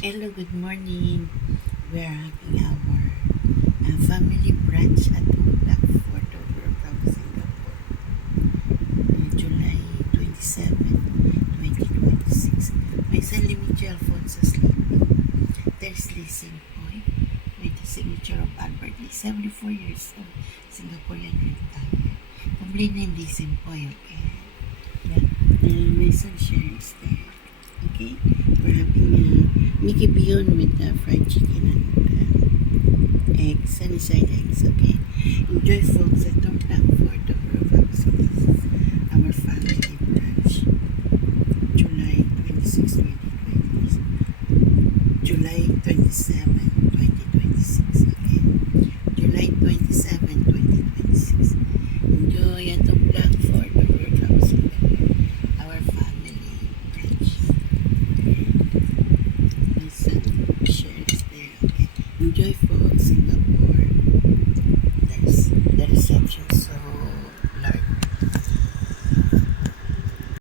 Hello, good morning. We're having our family brunch at Fort Overcome, Singapore, July 27, 2026. May San Luigi Alfonso sleeping. There's Lee Sin Hoy, with the signature of Albert Lee, 74 years old, Singaporean retired. Complete name Lee Sin Hoy, okay? Yeah. My son Sherry is there. Okay? We're having Mickey Beyond with fried chicken and eggs, sunny side eggs, okay? Enjoy folks at Tom Fort of Rovax. This is our family brunch. July 26, 2020. July 27,